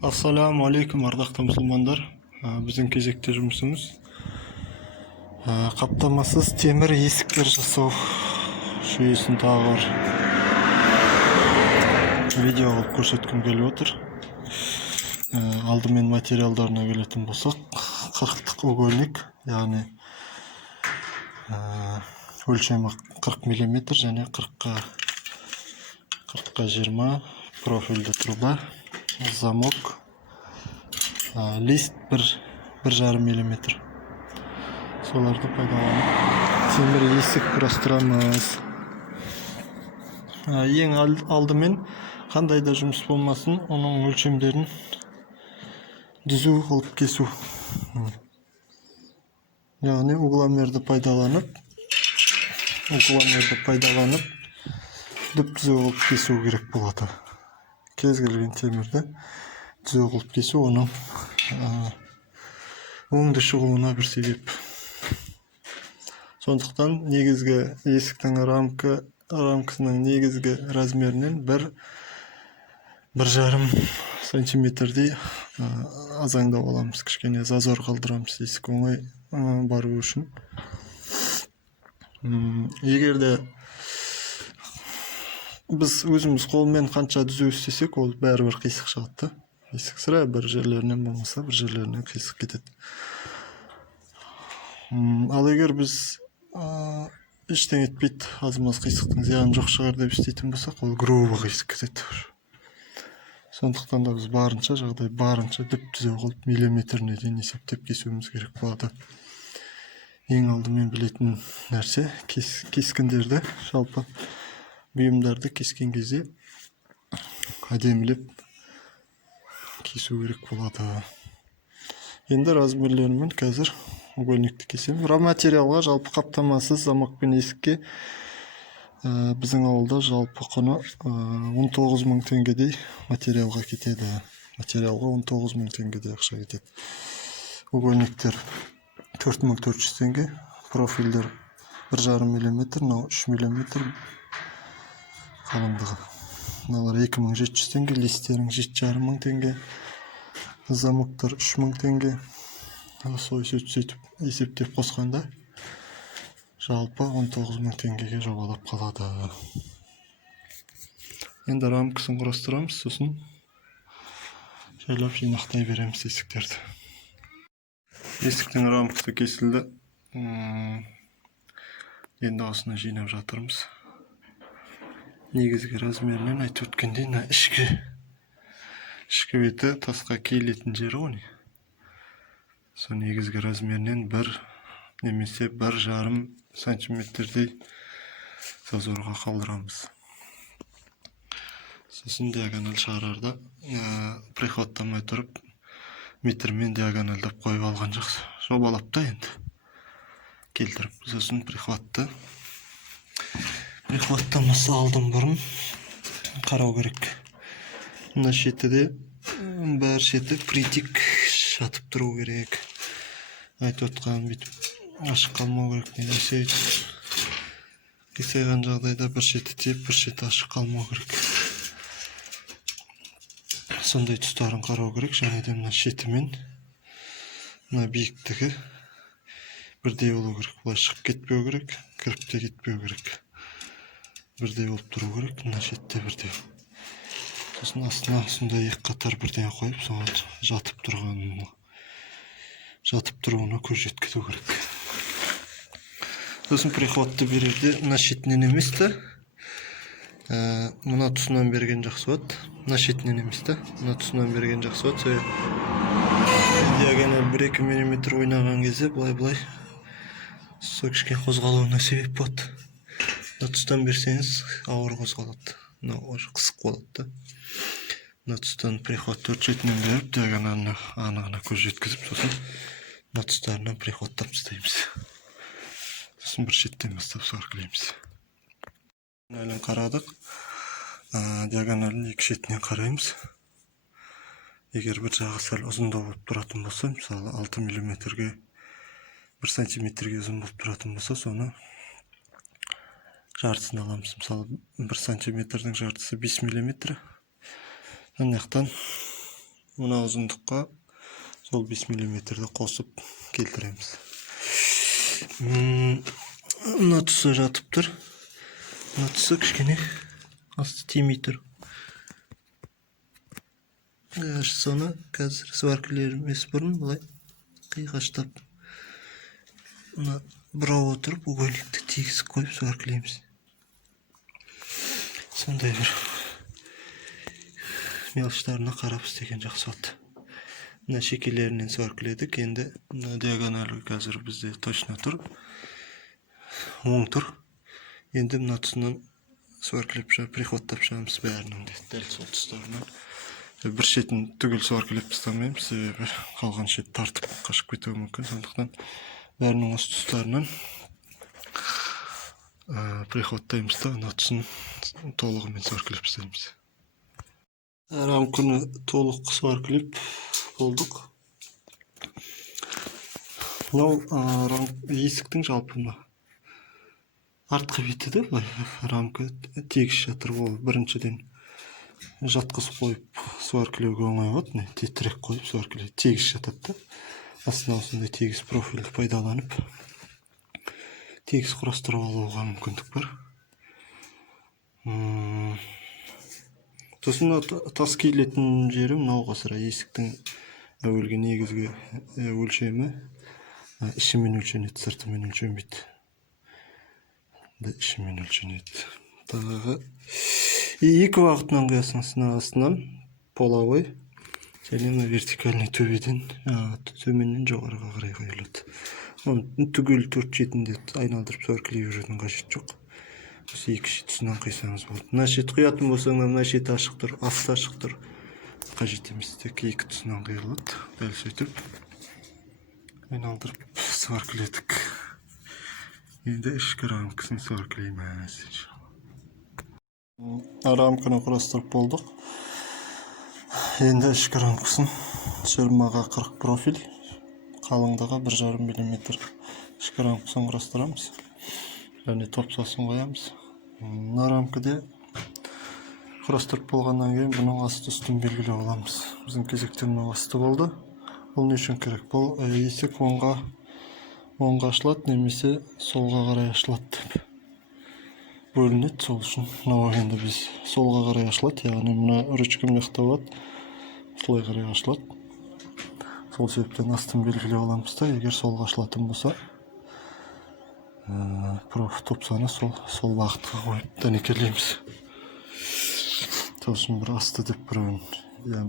Ассаламу алейкум, ардақты мұсылмандар. Біздің кезекте жұмысымыз қаптамасыз темір есіктер жасау жүйесін тағы бір видео қылып көрсеткім келіп отыр. Алдымен материалдарына келетін болсақ, 40-тық угольник, яғни өлшемі 40 мм және 40-қа 20 профильді труба, замок, лист 1,5 мм. Соларды пайдаланып темір есік құрастырамыз. Ең алдымен қандай да жұмыс болмасын, оның өлшемдерін түзу қылып кесу. Яғни угломерді пайдаланып түп-түзу қылып кесу керек болады. Кез келген темірді түзу қылып кесу оның оңды шығуына бір себеп. Сондықтан негізгі есіктің рамкасының негізгі размерінен 1,5 сантиметрдей азаңдап аламыз. Кішкене зазор қалдырамыз есік оңай бару үшін. Егерде біз өзіміз қолмен қанша түзу істесек, ол бәрібір қисық шығады. Есік сірә бір жерлерінен болмаса, бір жерлерінен қисық кетеді. Ал егер біз ештеңе етпейді, аз-маз қисықтың зияны жоқ шығар деп істейтін болсақ, ол грубо қисық кетеді. Сондықтан да біз барынша түп-түзу қылып миллиметріне дейін есептеп кесуіміз керек болады. Ең алдымен білетін нәрсе, кескіндерді, жалпы бұйымдарды кескен кезде әдемілеп кесу керек болады. Енді размерлерімен қазір угольникті кесем. Материалға жалпы қаптамасыз замок пен есікке біздің ауылда жалпы құны 19 000 теңгедей материалға кетеді. Материалға 19 000 теңгедей ақша кетеді. Угольниктер 4400 теңге, профильдер 1,5 мм, 3 мм қалыңдығы. Мыналар 2700 теңге, листерің 7,5 теңге, замоктар 3000 теңге. Сөйтіп есептеп қосқанда жалпы 19 000 теңгеге жобалап қалады. Енді рамкасын құрастырамыз, сосын жайлап жинақтай береміз есіктерді. Есіктің рамкасы кесілді. Енді осыны жинап жатырмыз. Негізгі размерінен айтып өткендей, ішкі беті тасқа киілетін жері ғой. Сол негізгі размерінен 1 немесе 1,5 сантиметрдей зазорға қалдырамыз. Сосын диагональ шығарарда прихваттамай тұрып, метрмен диагональдап қойып алған жақсы. Жобалап та енді келтіріп. Сосын прихваттамасы алдым бұрын қарау керек. Мына шетіде бәр шеті притик жатып тұру керек. Айтып отқан бүйтіп ашық қалмау керек. Немесе қисайған жағдайда бір шеті теп, бір шеті ашық қалмау керек. Сондай тұстарын қарау керек. Және де мына шетімен мына биіктігі бірдей болу керек. Бұлай шығып кетпеу керек, кіріп те кетпеу керек. Бірдей болып тұру керек, мына шетте бірдей. Сосын астына осындай екі қатар бірден қойып, соған жатып тұруына көз жеткізу керек. Сосын прихватты берерде мына шетінен емес та, мына тұсынан берген жақсы болады. Мына шетінен емес та, мына тұсынан берген жақсы болады. Диагональ 1-2 мм ойнаған кезде былай сол кішкене қозғалуына себеп болады. Мына тұстан берсеңіз ауыр қозғалады. Мына қысық болады. Мына тұстан прихватты шетінен беріп, диагоналына анығына көз жеткізіп, сосын мына тұстарынан прихваттап тастаймыз. Сосын бір шеттен бастап сарқылаймыз. Диагоналін қарадық. Диагоналін екі шетінен қараймыз. Егер бір жағы сәл ұзындау болып тұратын болса, мысалы 6 мм-ге 1 сантиметрге ұзын болып тұратын болса, соны жартысын аламыз. Мысалы 1 сантиметрдің жартысы 5 мм. Ана жақтан мына ұзындыққа сол 5 мм қосып келтіреміз. Мына тұсы жатып тұр. Мына тұсы кішкене асты тимей тұр. Соны қазір сваркілер емес бұрын бұлай қиғаштап мына бұрау отырып угольникті тегізіп қойып сваркілейміз. Сондай бір мелочтарына қарап істеген жақсы болды. Мына шекелерінен сваркіледік. Енді мына диагоналі қазір бізде точно тұр. Оң тұр. Енді мына тұсынан сваркілеп приходтап шығамыз бәрінің де. Дәл сол тұстарынан. Бір шетін түгел сваркілеп тастамаймыз, себебі қалған шет тартып қашып кетуі мүмкін. Сондықтан бәрінің осы тұстарынан приходтаймыз да, мына тұсын толығымен сваркілеп тастаймыз. Рамканы толық сваркілеп болдық. Мынау есіктің жалпы артқы беті де былай рамка тегіс жатыр. Ол біріншіден жатқызып қойып сваркілеуге оңай болады. Тетірек қойып сваркілеу тегіс жатады да. Астына осындай тегіс профильді пайдаланып тегіс құрастырып алуға мүмкіндік бар. Сосын тас келетін жері мынауға сыра есіктің әуелгі негізгі өлшемі ішімен өлшенеді, сыртымен өлшенбейді. Ішімен өлшенеді. Тағы екі бағытынан қоясыңыз, астынан половой және вертикальный төбеден төменнен жоғарыға қарай қойылады. Оны түгел төрт шетінде айналдырып сваркілей берудің қажеті жоқ. Осы екі шет тұсынан қисаңыз болады. Мына шет құятын болсаң, мына шет ашық тұр, асты ашық тұр. Қажет емес, тек екі тұсынан қиылады. Дәл сөйтіп айналдырып сваркіледік. Енді ішкі рамкасын сваркілейміз. Рамканы құрастырып болдық. Енді ішкі рамкасын 20-40 профиль, қалыңдығы 1,5 мм ішкі рамкасын құрастырамыз. Және топсасын қоямыз. Мына рамкада құрастырып болғаннан кейін бұның асты үстін белгілеп аламыз. Біздің кезекте мына асты болды. Бұл не үшін керек? Бұл есік оңға ашылады, немесе солға қарай ашылады деп бөлінеді. Сол үшін мынау енді біз солға қарай ашылады, яғни мына ручка мықталады, солай қарай ашылады. Сол себептен астын белгілеп аламыз да, егер солға ашылатын болса, топсаны сол бағытқа қойып дәнекерлейміз. Сол үшін бір асты деп біреуін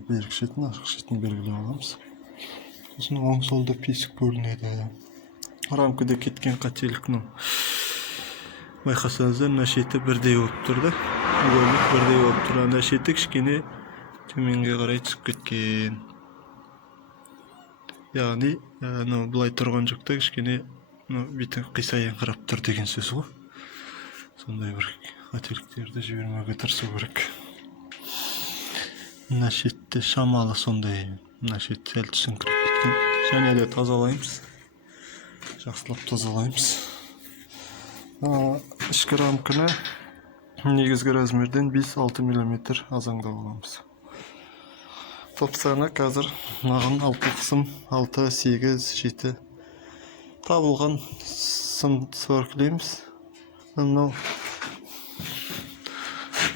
берік шетін, ашық шетін белгілеп аламыз. Сосын оң солда песік бөлінеді. Рамкада кеткен қателік байқасаңыздар, мына шеті бірдей болып тұр да. Угольник бірдей болып тұр. Мына шеті кішкене төменге қарай түсіп кеткен. Яғни былай тұрған жүкті кішкене бетін қисайыңқырап тұр деген сөз ғой. Сондай бір қателіктерді жібермеуге тырысу керек. Мына шетте шамалы сондай. Мына шет сәл түсіңкіреп кеткен. Және де тазалаймыз. Жақсылап тазалаймыз. Ішкі рамканы негізгі размерден 5-6 мм азаңдап аламыз. Топсаны қазір маған 6 қысым, 6, 8, 7 табылған сым сваркілейміз. Мынау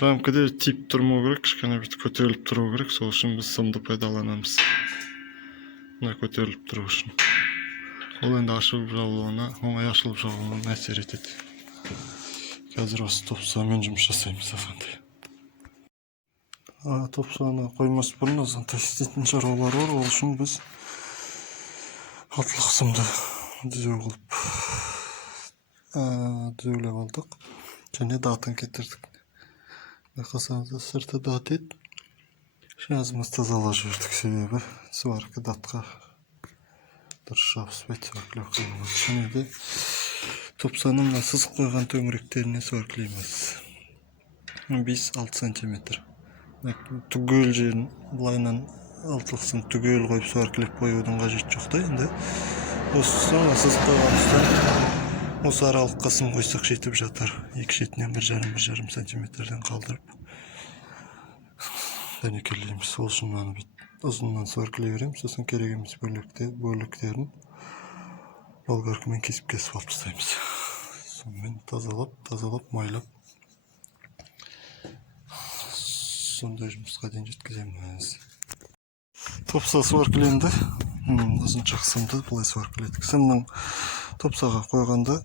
рамкада тип тұрмау керек, кішкене көтеріліп тұру керек. Сол үшін біз сымды пайдаланамыз. Мына көтеріліп тұру үшін. Ол енді ашылып жабылуына, оңай ашылып жабылуына әсер етеді. Қазір осы топсамен жұмыс жасаймыз афандай. Топсаны қоймас бұрын азғантай істейтін шаруалар бар. Ол үшін біз алтылық сымды түзеулеп алдық. Және датын кетірдік. Байқасаңыздар, сырты дат еді. Жазымыз тазалап жібердік, себебі сварка датқа дұрыс жабыспайды, сваркілеу қиын. Және де топсаны мына сызық қойған төңіректеріне сваркілейміз. 5-6 см. Түгел жерін былайынан алтылықсын түгел қойып сваркілеп қоюдың қажеті жоқ та. Енді осы сызық қойған тұстан осы аралыққа сым қойсақ жетіп жатыр. Екі шетінен 1,5 см қалдырып дәнекерлейміз. Сол үшін мынаны Uzundan сваркілей береміз, сосын керек емес бөліктерін болгаркамен кесіп алып тастаймыз. Сонымен тазалап, майлап сондай жұмысқа дейін жеткіземіз. Топса сваркіленді. Ұзынша қысымды бұлай сваркіледік. Сымның топсаға қойғанда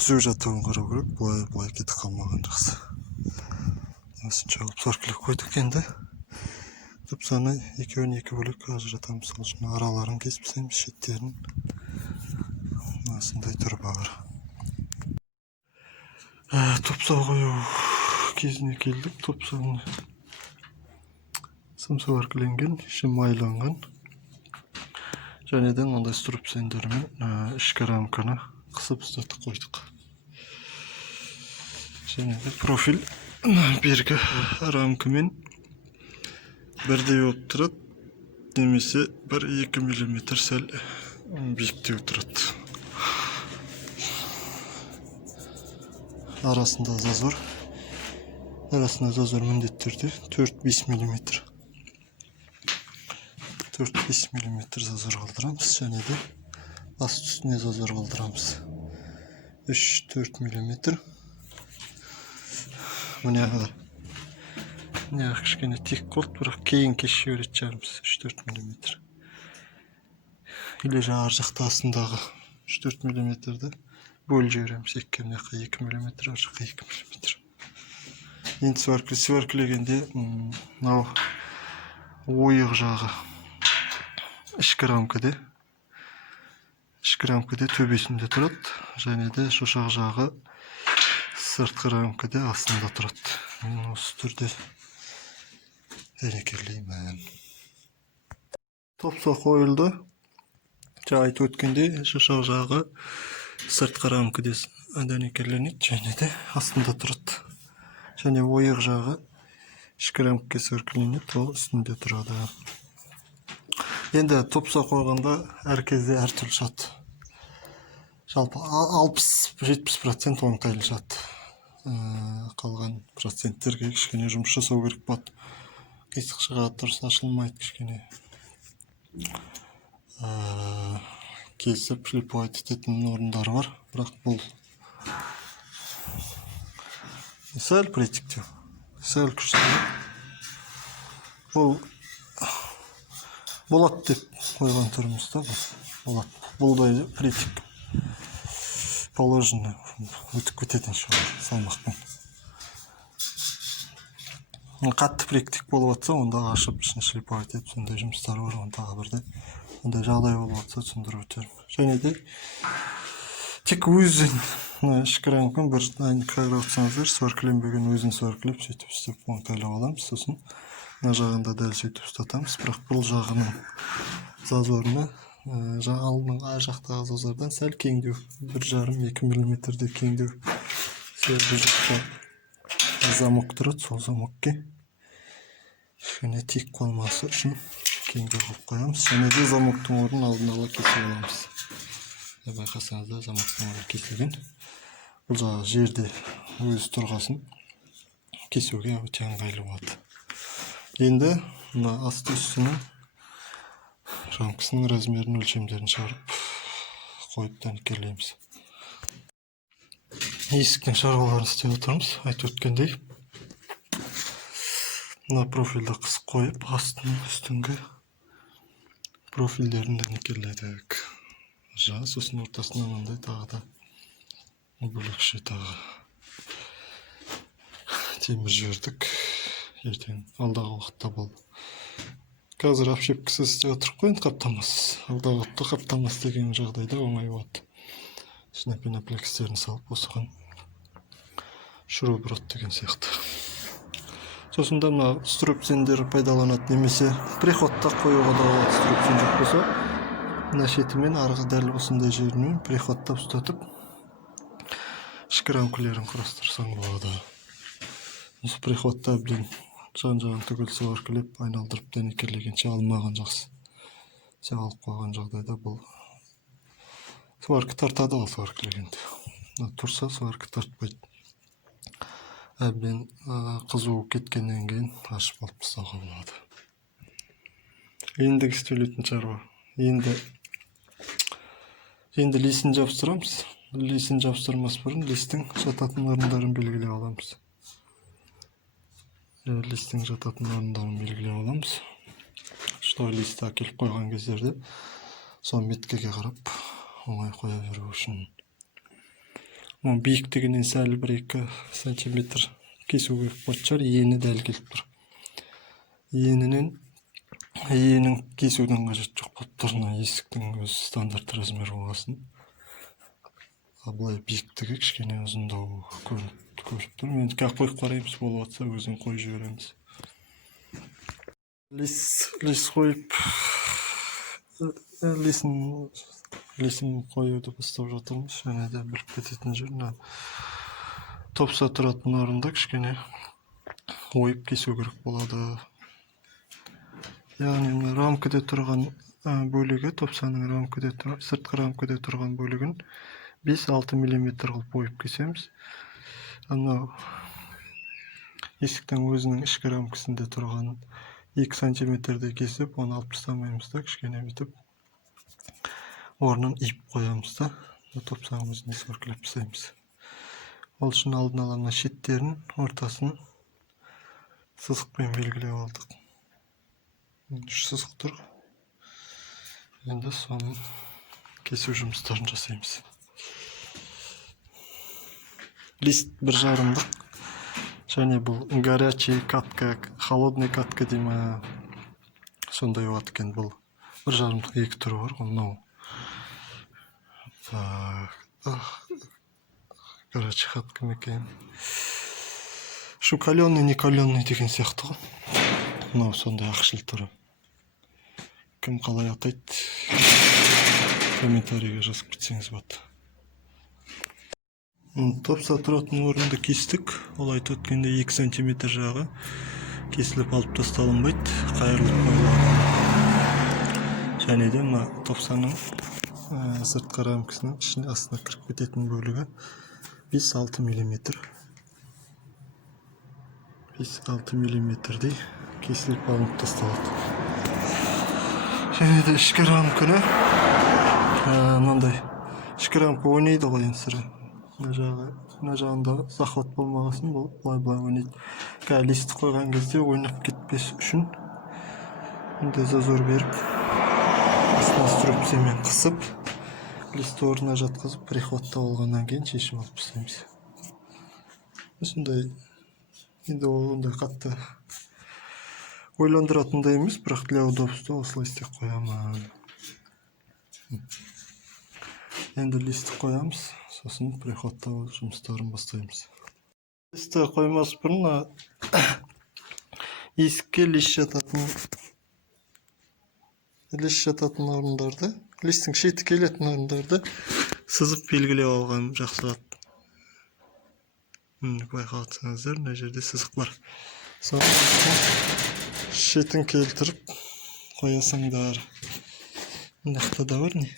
түзу жатуын қарау керек. Бұлай кетіп қалмаған жақсы. Осынша алып сваркілеп қойдық енді. Топсаны екеуін екі бөлек ажыратамыз. Сол үшін араларын кесіп тастаймыз, шеттерін. Осындай түрі бар. Топса қою кезіне келдік. Топсаны сым сваркіленген, іші майланған. Және де мынандай струбцендермен ішкі рамканы қысып ұстатып қойдық. Және де профиль бергі рамкамен бірдей болып тұрады, немесе 1-2 мм сәл биіктеу тұрады. Арасында зазор міндетті түрде 4-5 мм. 4-5 мм зазор қалдырамыз, және де аст үстіне зазор қалдырамыз. 3-4 мм. Міне кішкене тек болды, бірақ кейін кесіп жіберетін шығармыз. 3-4 мм. Или ар жақта астындағы 3-4 мм-ді бөліп жібереміз. 2 мм, ар жаққа 2 мм. Енді сваркілегенде мынау ойық жағы ішкі рамкада төбесінде тұрады, және де шошақ жағы сыртқы рамкада астында тұрады. Мен осы түрде дәнекерлеймін. Топса қойылды. Айтып өткенде шошақ жағы сыртқы рамкада дәнекерленеді, және де астында тұрады. Және ойық жағы ішкі рамкаға сваркіленеді, ол үстінде тұрады. Енді топса қойғанда әр кезде әр түрлі шығады. Жалпы 60-70% оңтайлы шығады. Қалған проценттерге кішкене жұмыс жасау керек болады. Қисық шығады, дұрыс ашылмайды, кішкене кесіп шлифовать ететін орындары бар. Бірақ бұл сәл притиктеу, сәл күшті. Бұл болады деп қойған түріміз да болады. Бұлдай притик положено өтіп кететін шығар салмақпен. Қатты притик болып жатса, онда ашып ішіне шлифовать етіп, сондай жұмыстар бар. Ондағы бірде ондай жағдай болып жатса түсіндіріп өтермін. Және де тек өзін ішкі рамкамен бір қарап отырсаңыздар, сваркіленбеген өзін сваркілеп, сөйтіп істеп оңтайлап аламыз. Сосын мына жағында дәл сөйтіп ұстатамыз. Бірақ бұл жағының зазорына алдың ар жақтағы зазордан сәл кеңдеу, 1,5-2 мм-де кеңдеу. Бұл жақта замок тұрады, сол замокке кішкене тик қалмасы үшін кеңдеу қылып қоямыз. Және де замоктың орнын алдын ала кесіп аламыз. Байқасаңыздар, замоктың орны кесілген. Бұл жағы жерде өз тұрғасын кесуге өте ыңғайлы болады. Енді мына асты үстінің рамкасының размерін, өлшемдерін шығарып қойып дәнекерлейміз. Есіктің шаруаларын істеп отырмыз. Айтып өткендей, мына профильді қысып қойып, астының үстіңгі профильдерін дәнекерледік. Сосын ортасынан мындай тағы да бөлекше тағы темір жібердік. Ертең алдағы уақытта бұл. Қазір обшивкасыз істеп отырып қойын, қаптамасыз. Алдағы уақытта қаптамас деген жағдайда оңай болады. Ішіне пеноплекстерін салып, осыған шуруп деген сияқты. Сосын да мына струбцендер пайдаланады, немесе приходта қоюға да болады. Струбцен жоқ болса, мына шетімен арғы дәл осындай жерінен приходта ұстатып, ішкі рамкалерін құрастырсаң болады. Осы приходта әбден жан-жағын түгел сваркілеп, айналдырып дәнекерлегенше алмаған жақсы. Алып қойған жағдайда бұл сварка тартады, ал сваркілегенде. Тұрса сварка тартпайды. Әбден қызуы кеткеннен кейін ашып алып тастауға болады. Ендігі істелетін шаруа. Енді лисін жапсырамыз. Лисін жапсырмас бұрын листің жататын орындарын белгілеп аламыз. Листің жататын орындарын белгілеп аламыз. Что листті әкеліп қойған кездерде сол меткеге қарап оңай қоя беру үшін. Биіктігінен сәл 1-2 сантиметр кесу керек болатын шығар. Ені дәл келіп тұр. Енің кесудің қажет жоқ болып тұр. Есіктің өз стандарт размері болғасын. Былай биіктігі кішкене ұзындау көріп тұр. Енді қойып қараймыз, болып жатса өзін қойып жібереміз. Лис қойып, лисін қоюды бастап жатырмыз. Және де біліп кететін жер. Топса тұратын орында кішкене ойып кесу керек болады. Яғни рамкада тұрған бөлігі, топсаның сыртқы рамкада тұрған бөлігін 5-6 миллиметр қылып ойып кесеміз. Анау есіктің өзінің ішкі рамкасында тұрған 2 сантиметрде кесіп, оны алып тастамаймыз да, кішкене бітіп орнын иіп қоямыз да, топсаның өзіне сөркілеп тастаймыз. Ол үшін алдын ала шеттерін, ортасын сызықпен белгілеп алдық. 3 сызық тұр. Енді соның кесу жұмыстарын жасаймыз. Лист 1 жарымдық. Және бұл горячий катка, холодный катка деймі. Сондай оғат екен бұл. 1 жарымдық 2 түрі бар. Мынау горячий катка екен. Шу каленый, не каленый деген сияқты ғой. Мынау сондай ақшыл түрі. Кім қалай атайды? Комментарийге жазып кетсеңіз болады. Топса тұратын орынды кестік. Ол айтып өткенде 2 сантиметр жағы кесіліп алып тасталынбайды, қайырылып қойылады. Және де топсаның сыртқы рамкасының ішіне астына кіріп кететін бөлігі 5-6 миллиметр. 5-6 миллиметрдей кесіліп алынып тасталады. Және де ішкі рамканы мынандай ішкі рамка ойнайды ғой енді. Мына жағында захват болмағасын, бұл былай ойнайды. Листі қойған кезде ойнап кетпес үшін мұндай зазор беріп, астына стрүпсемен қысып, листі орнына жатқызып, прихватта болғаннан кейін шешіп алып тастаймыз. Осындай, енді ондай қатты ойландыратындай емес, бірақ для удобства осылай істеп қоямын. Енді листі қоямыз, сосын прихваттау жұмыстарын бастаймыз. Листі қоймас бұрын есікке лист жататын орындарды, листің шеті келетін орындарды сызып белгілеп алған жақсы. Байқатсаңыздар, мына жерде сызық бар. Шетін келтіріп қоясыңдар. Мынақта да бар не?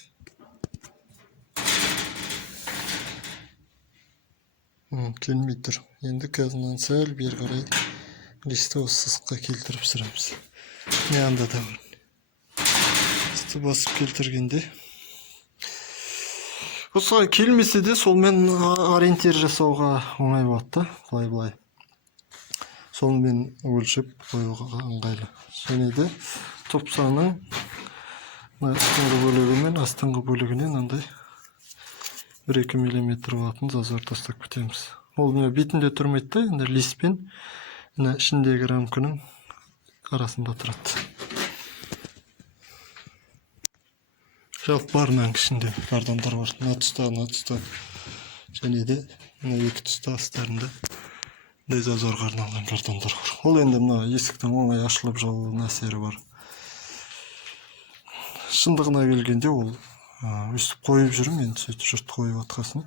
Келмей тұр. Енді қазынан сәл бер қарай листі осы сызыққа келтіріп сұрамыз. Не анда да бар. Листі басып келтіргенде. Осылай келмесе де солмен ориентир жасауға оңай болады. Былай. Солмен өлшеп қоюға ыңғайлы. Және де топсаның астыңғы бөлігі мен астыңғы бөлігінен андай 1-2 миллиметр болатын зазор тастап кетеміз. Ол бетінде тұрмайды да, енді листпен ішіндегі рамканың арасында тұрады. Жалпы бар мәңгі ішінде кардандар бар. Мына тұста. Және де екі тұста астарында зазорға арналған кардандар бар. Ол енді мына есіктің оңай ашылып жабылуына әсері бар. Шындығына келгенде ол өстіп қойып жүрмін, енді сөйтіп жұрт қойып атқасын.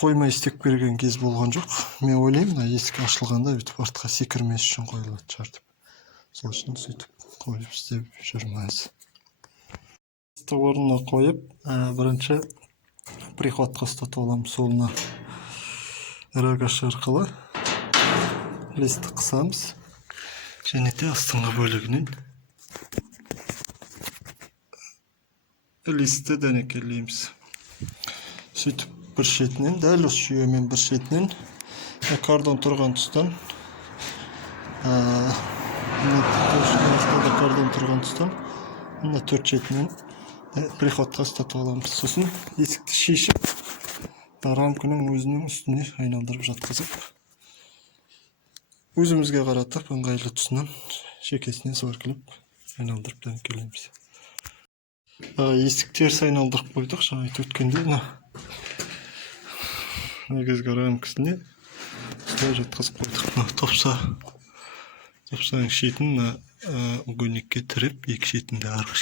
Қоймай істеп берген кез болған жоқ. Мен ойлаймын, есік ашылғанда өйтіп артқа секірмес үшін қойылады шығар деп. Сол үшін сөйтіп қойып істеп жүрміз. Орнына қойып, бірінші прихватқа ұстатып аламыз. Солына рогаш арқылы листті қысамыз. Және де астыңғы бөлігінен листті дәнекерлейміз. Сөйтіп бір шетінен, дәл осы жүйемен бір шетінен кардон тұрған тұстан кардон тұрған тұстан мына төрт шетінен приходқа ұстатып аламыз. Сосын есікті шешіп рамканың өзінің үстіне айналдырып жатқызып өзімізге қаратып ыңғайлы тұсынан шекесіне сваркілеп айналдырып дәнекерлейміз. Есік теріс айналдырып қойдық, жаңа айтып өткенде негізгі рамкасына осылай жатқызып қойдық. Топсаның шетін угольникке тіреп, екі шетінде, арғы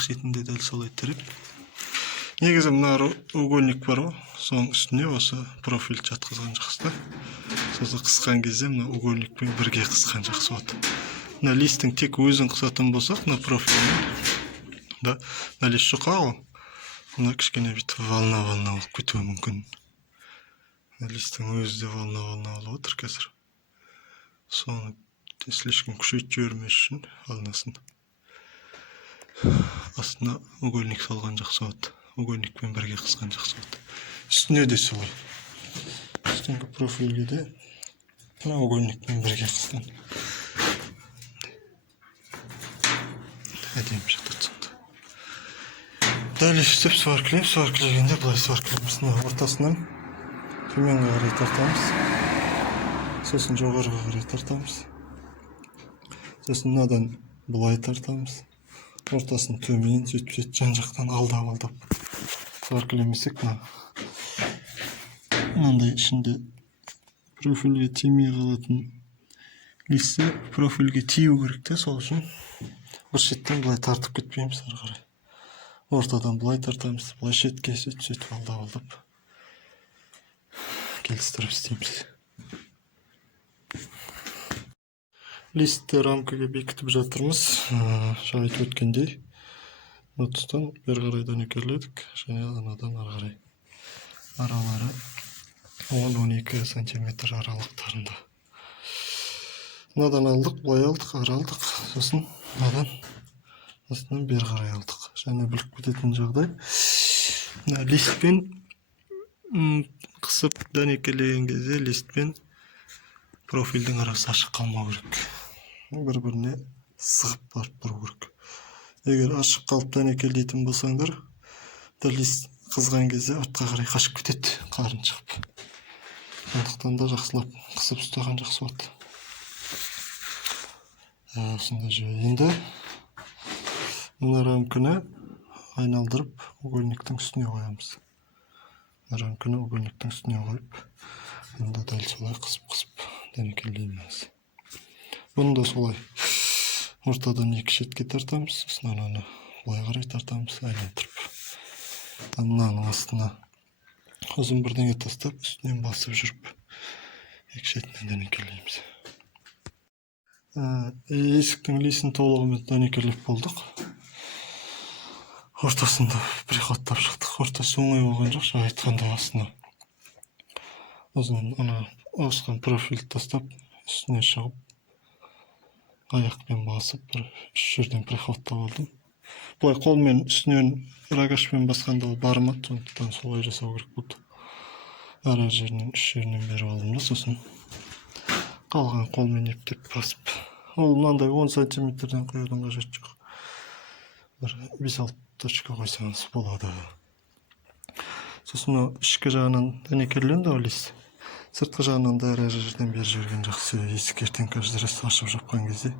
шетінде дәл солай тіреп. Негізі мына угольник бар ғой, соның үстіне осы профиль жатқызған жақсы. Сосын қысқан кезде мына угольникпен бірге қысқан жақсы болады. Мына листің тек өзін қысатын болсақ, мына профильмен да мына лист жұқа ғой. Мына кішкене бүйтіп волна болып кетуі мүмкін. Листің өзі де волна болып отыр қазір. Соны слишком күшейтіп жібермес үшін волнасын астына угольник салған жақсы болады. Угольникпен бірге қысқан жақсы болады. Үстіне де солай. Үстіңгі профильге де мына угольникпен бірге қысқан. Әдемі жатады сонда. Дәл істеп сваркілегенде былай сваркілейміз. Ортасынан төменге қарай тартамыз. Сосын жоғарыға қарай тартамыз. Сосын мынадан былай тартамыз. Ортасын төмен, сөйтіп жан жақтан алдап сваркілемесек, мынандай ішінде профильге тимей қалатын листі профильге тию керек те, сол үшін бір шеттен былай тартып кетпейміз ары қарай. Ортадан былай тартамыз, былай шетке сөйтіп алдап келістіріп істейміз. Листті рамкаға бекітіп жатырмыз. Жаңа айтып өткендей, мына тұстан бері қарай дәнекерледік, және анадан ары қарай аралары 10-12 сантиметр аралықтарында. Мынадан алдық, былай алдық, аралдық, сосын мынадан астынан бері қарай алдық. Және біліп кететін жағдай, листпен қысып дәнекерлеген кезде листпен профильдің арасы ашық қалмау керек. Бір-біріне сығып барып тұру керек. Егер ашық қалып дәнекерлейтін болсаңдар, лист қызған кезде артқа қарай қашып кетеді, қарын шығып. Сондықтан да жақсылап қысып ұстаған жақсы болады. Осындай жүйе. Енді мына рамканы айналдырып угольниктің үстіне қоямыз. Рамканы угольниктің үстіне қойып, енді дәл солай қысып дәнекерлейміз. Бұны да солай ортадан екі шетке тартамыз, сосын ананы былай қарай тартамыз, айналдырып. Мынаның астына ұзын бірдеңе тастап, үстінен басып жүріп, екі шетінен дәнекерлейміз. Есіктің лисін толығымен дәнекерлеп болдық. Ортасында приходтап шықтық. Ортасы оңай болған жоқ, жаңа айтқандай астына ұзын осыған профиль тастап, үстіне шығып, аяқпен басып, бір үш жерден приходтап алдым. Бұлай қолмен үстінен рогашпен басқанда ол бармады, сондықтан солай жасау керек болды. Әр жерінен, үш жерінен беріп алдым да, сосын қалған қолмен ептеп басып. Ол мынандай 10 сантиметрден құюдың қажеті жоқ. Бір 5-6 точка қойсаңыз болады. Сосын ішкі жағынан дәнекерленді ол лист. Сыртқы жағынан да әр жерден бер жерген жақсы. Есік ертең каждый раз ашып жапқан кезде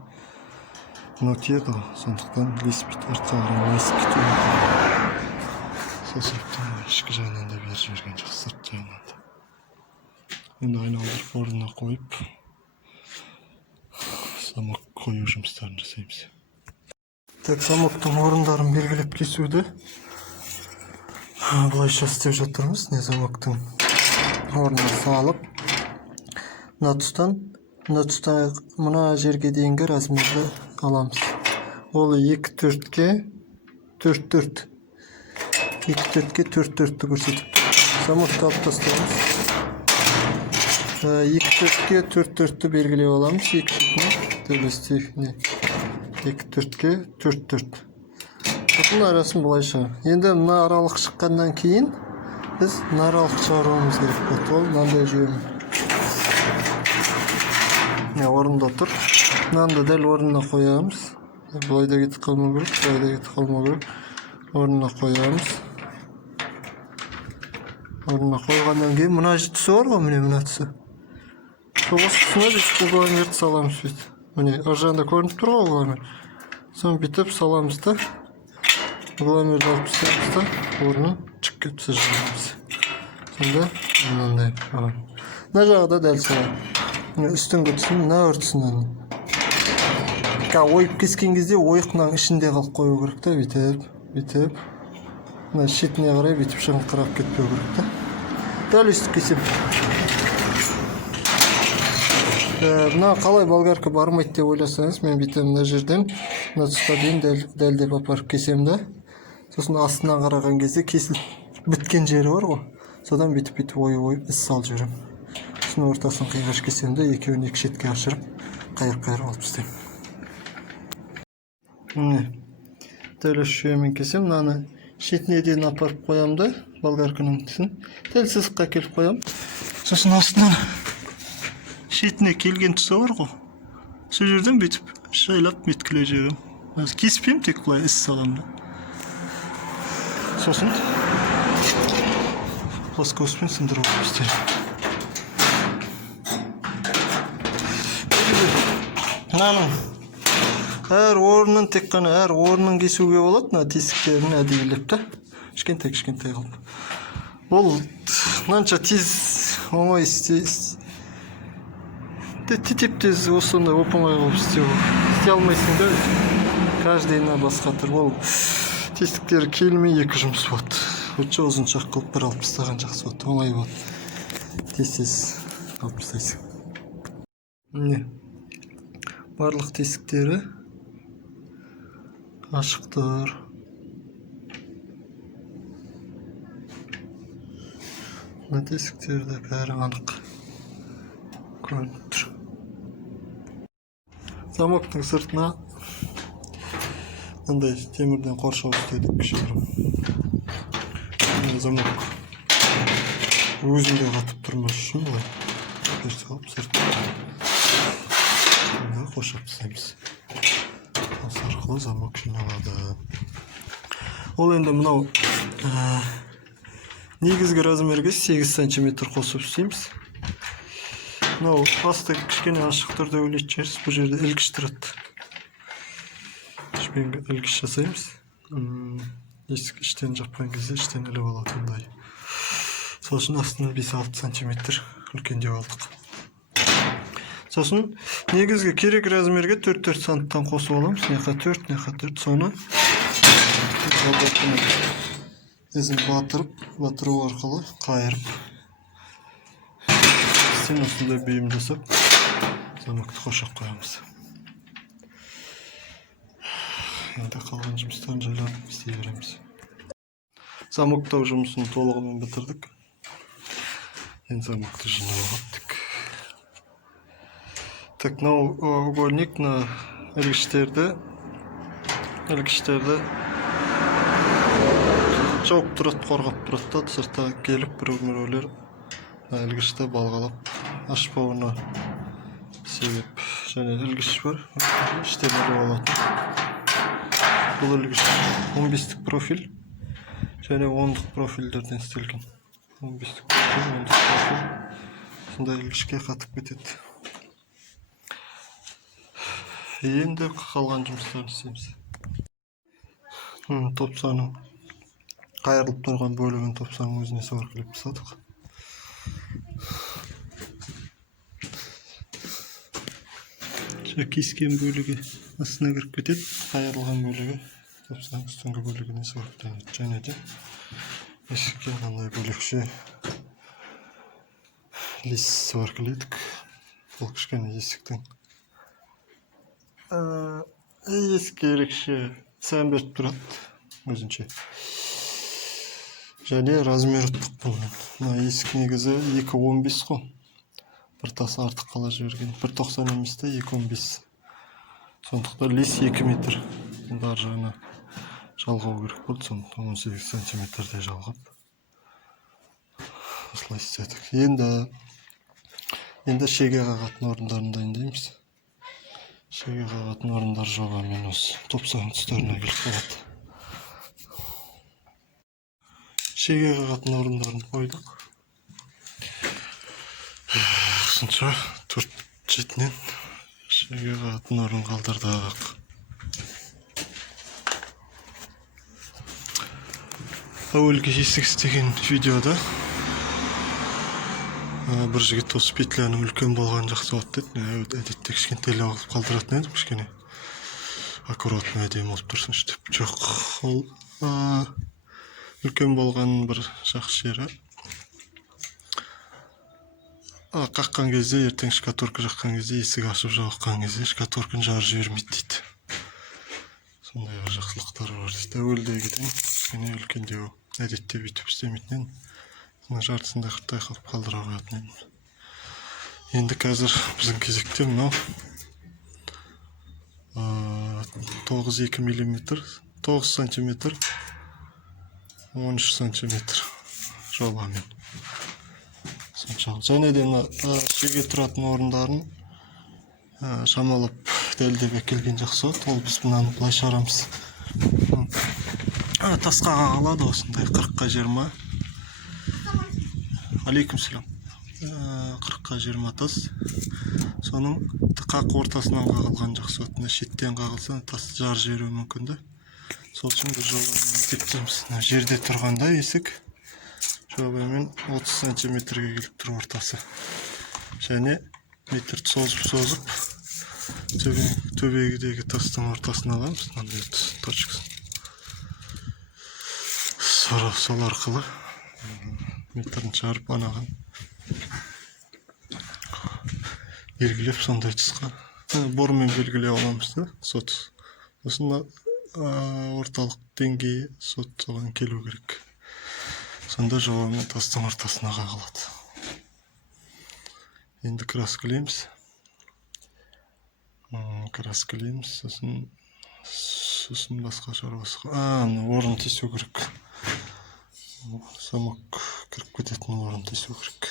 мынау тиеді ғой. Сондықтан лист бүйтіп артқа қарай есік кетуі. Сол себептен ішкі жағынан да бер жерген жақсы, сырт жағынан да. Енді айналдырып орнына қойып замок қою жұмыстарын жасаймыз. Так, замоктың орындарын белгілеп кесуді былайша істеп жатырмыз. Замоктың орнына салып, мына тұстан мына жерге дейінгі размерді аламыз. Ол 2-4-ке 4-4. 2-4-ке 4-4-ті көрсетіп. Замокты алып тастаймыз. 2 төртке 4 төртті белгілеп аламыз. 2 шетіне төбесті 2 төртке 4 төрт. Сосын арасын бұлайша. Енді мына аралық шыққаннан кейін біз мына аралық шығаруымыз керек болады. Ол мынандай жүйе. Орында тұр. Мынаны дәл орнына қоямыз. Бұлай да кетіп қалмау керек, бұлай да кетіп қалмау керек. Орнына қоямыз. Орнына қойғаннан кейін мына тұсы бар ғой, мына тұсы. Сол тұсына біз угломерді саламыз бүйтіп. Міне ар жағында көрініп тұр ғой угломер. Соны бүйтіп саламыз да, угломерді алып тастаймыз да, орнын шығып кетсе жағамыз. Сонда мынандай жағам. Мына жағы да дәл солай. Үстіңгі тұсын, мына өртісінен. Ойып кескен кезде ойықның ішінде қалып қою керек та, бүйтіп. Мына шетіне қарай бүйтіп шығыңқырап кетпеу керек та. Дәл үстіп кесем. Мына қалай болгарка бармайды деп ойласаңыз, мен бүйтіп мына жерден мына тұсқа дейін дәлдеп апарып кесем да. Сосын астынан қараған кезде кесіліп біткен жері бар ғой. Содан бүйтіп ойып із салып жүрем. Сосын ортасын қиғаш кесем де, екеуін екі шетке ашырып, қайыр алып істеймін. Дәл осы жүйемен кесем, мынаны шетіне дейін апарып қоям да, болгарканың түсін дәл сызыққа келіп қоям. Сосын астынан шетіне келген тұсы бар ғой. Сол жерден бүйтіп шайлап меткіле жіберем. Кеспеймін, тек бұлай із салам да. Сосын плоскостьпен сындырып істеймін. Мынаның әр орнын тек қана әр орнын кесуге болады, мына тесіктерін әдейілеп та. Кішкентай қылып. Ол мынанша тез оңай тез осындай оп-оңай қылып істей алмайсың да. Каждайына басқа тұр. Ол тесіктері келмей екі жұмыс болады. Өтші ұзыншақ қылып бір алып тастаған жақсы болады. Оңай болады. Тез алып тастайсың. Міне. Барлық тесіктері ашықтыр. Мына тесіктерді бәрі анық көрініп тұр. Замоктың сыртына мындай темірден қоршау істедік кішігірім. Замок өзінде қатып тұрмас үшін былай берсе алып сыртына қоршап тастаймыз. Осы арқылы замок жиналады. Ол енді мынау негізгі размерге 8 сантиметр қосып істейміз. Мынау асты кішкене ашық түрде ойлайтын шығарсыз. Бұл жерде ілгіш тұрады. Ілгіш жасаймыз. Есік іштен жапқан кезде іштен іліп алатындай. Сол үшін астын 5-6 сантиметр үлкендеп алдық. Сосын негізгі керек размерге 4-4 санттан қосып аламыз. Неқа 4. Соны ізін батыру арқылы қайырып сен осындай бейім жасап замокты қоршап қоямыз. Енді қалған жұмыстарын жайлап істей береміз. Замоктау жұмысын толығымен бітірдік. Енді замокты жинап алаттық. Так, мынау угольник, мына ілгіштерді жауып тұрады, қорғап тұрады да, сыртта келіп біреулер ілгішті балғалап ашпауына себеп. Және ілгіш бар, іштен іліп алатын. Бұл ілгіш 15-тік профиль және 10-дық профильдерден істелген. 15-тік профиль, 10-дық профиль. Сонда ілгішке қатып кетеді. Енді қалған жұмыстарын істейміз. Топсаның қайырылып тұрған бөлігін топсаның өзіне сорқылып тастадық. Кескен бөлігі астына кіріп кетеді. Қайырылған бөлігі топсаның үстіңгі бөлігіне сорқылып. Және де есікке қандай бөлекше лист сорқыледік. Бұл кішкене есіктің есік ерекше сән беріп тұрады өзінше. Және размері тұқ бұлмен. Есік негізі 2.15 қой. бір тас артық қала жіберген. 1,90 емес те 2,15. Сондықтан лес 2 метр. Ар жағына жалғау керек болды. Сондықтан 18 сантиметрде жалғап. Осылай істедік. Енді шеге қағатын орындарын дайындаймыз. Шеге қағатын орындар жобамен осы топсаның тұстарына келіп қалады. Шеге қағатын орындарын қойдық. Осынша 4 шетінен шеге қағатын орын қалдырдық. Әуелгі есік істеген видеода бір жігіт осы петляның үлкен болған жақсы болады деді. Әдетте кішкентайлау қылып қалдыратын едім, кішкене аккуратно әдемі болып тұрсын деп. Жоқ, ол үлкен болған бір жақсы жері. Қаққан кезде, ертең шкатурка жаққан кезде, есік ашып жауыққан кезде шкатурканы жарып жібермейді дейді. Сондай бір жақсылықтары бар дейді. Әуелдегіден кішкене үлкендеу. Әдетте бүйтіп істемейтінен жартысында қыртай қылып қалдыра қоятын едім. Енді қазір біздің кезекте мынау 9,2 мм, 9 сантиметр, 13 сантиметр жобамен. Соншалық. Және де шеге тұратын орындарын шамалап дәлдеп әкелген жақсы болады. Ол біз мынаны былай шығарамыз. Тасқа қағылады осындай 40-қа 20. Алейкум селам. 40-қа 20 тас. Соның қақ ортасынан қағылған жақсы болады. Шеттен қағылса тас жар жіберуі мүмкін де. Сол үшін біз жобамен есептейміз. Жерде тұрғанда есік жобамен 30 сантиметрге келіп тұр ортасы. Және метрді созып төбегідегі тастың ортасына аламыз. Мынандай точкасын. Сол арқылы метрін шығарып анаған белгілеп сондай тұсқа бормен белгілеп аламыз да. Сосын орталық деңгейі соған келу керек. Сонда жобамен тастың ортасына қағылады. Енді краскілейміз. Сосын басқа шаруасы. Орын тесу керек. Замок кіріп кететін орын тесу керек.